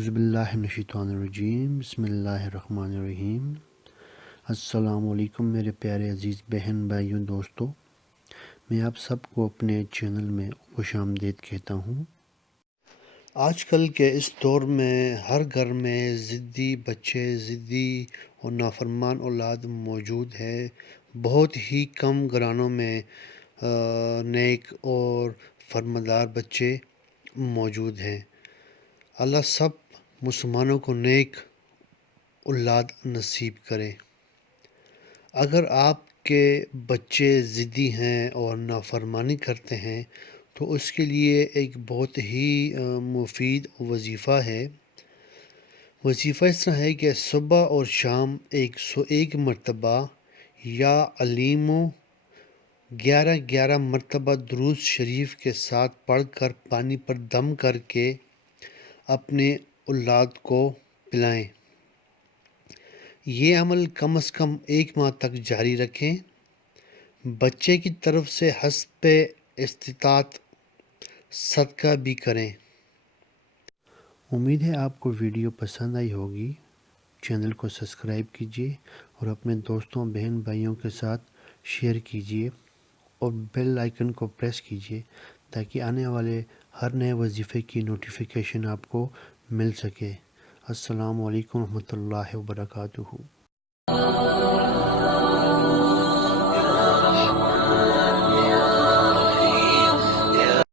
اعوذ باللہ من الشیطان الرجیم، بسم اللہ الرحمن الرحیم۔ السلام علیکم میرے پیارے عزیز بہن بھائیوں دوستوں، میں آپ سب کو اپنے چینل میں خوش آمدید کہتا ہوں۔ آج کل کے اس دور میں ہر گھر میں ضدی بچے، ضدی اور نافرمان اولاد موجود ہے۔ بہت ہی کم گھرانوں میں نیک اور فرمانبردار بچے موجود ہیں۔ اللہ سب مسلمانوں کو نیک اولاد نصیب کرے۔ اگر آپ کے بچے ضدی ہیں اور نافرمانی کرتے ہیں تو اس کے لیے ایک بہت ہی مفید وظیفہ ہے۔ وظیفہ اس طرح ہے کہ صبح اور شام 101 مرتبہ یا علیمو 11 مرتبہ درود شریف کے ساتھ پڑھ کر پانی پر دم کر کے اپنے اولاد کو پلائیں۔ یہ عمل کم از کم 1 ماہ تک جاری رکھیں۔ بچے کی طرف سے حسب استطاعت صدقہ بھی کریں۔ امید ہے آپ کو ویڈیو پسند آئی ہوگی۔ چینل کو سبسکرائب کیجیے اور اپنے دوستوں بہن بھائیوں کے ساتھ شیئر کیجیے اور بیل آئیکن کو پریس کیجیے تاکہ آنے والے ہر نئے وظیفے کی نوٹیفیکیشن آپ کو مل سکے۔ السلام علیکم ورحمۃ اللہ وبرکاتہ۔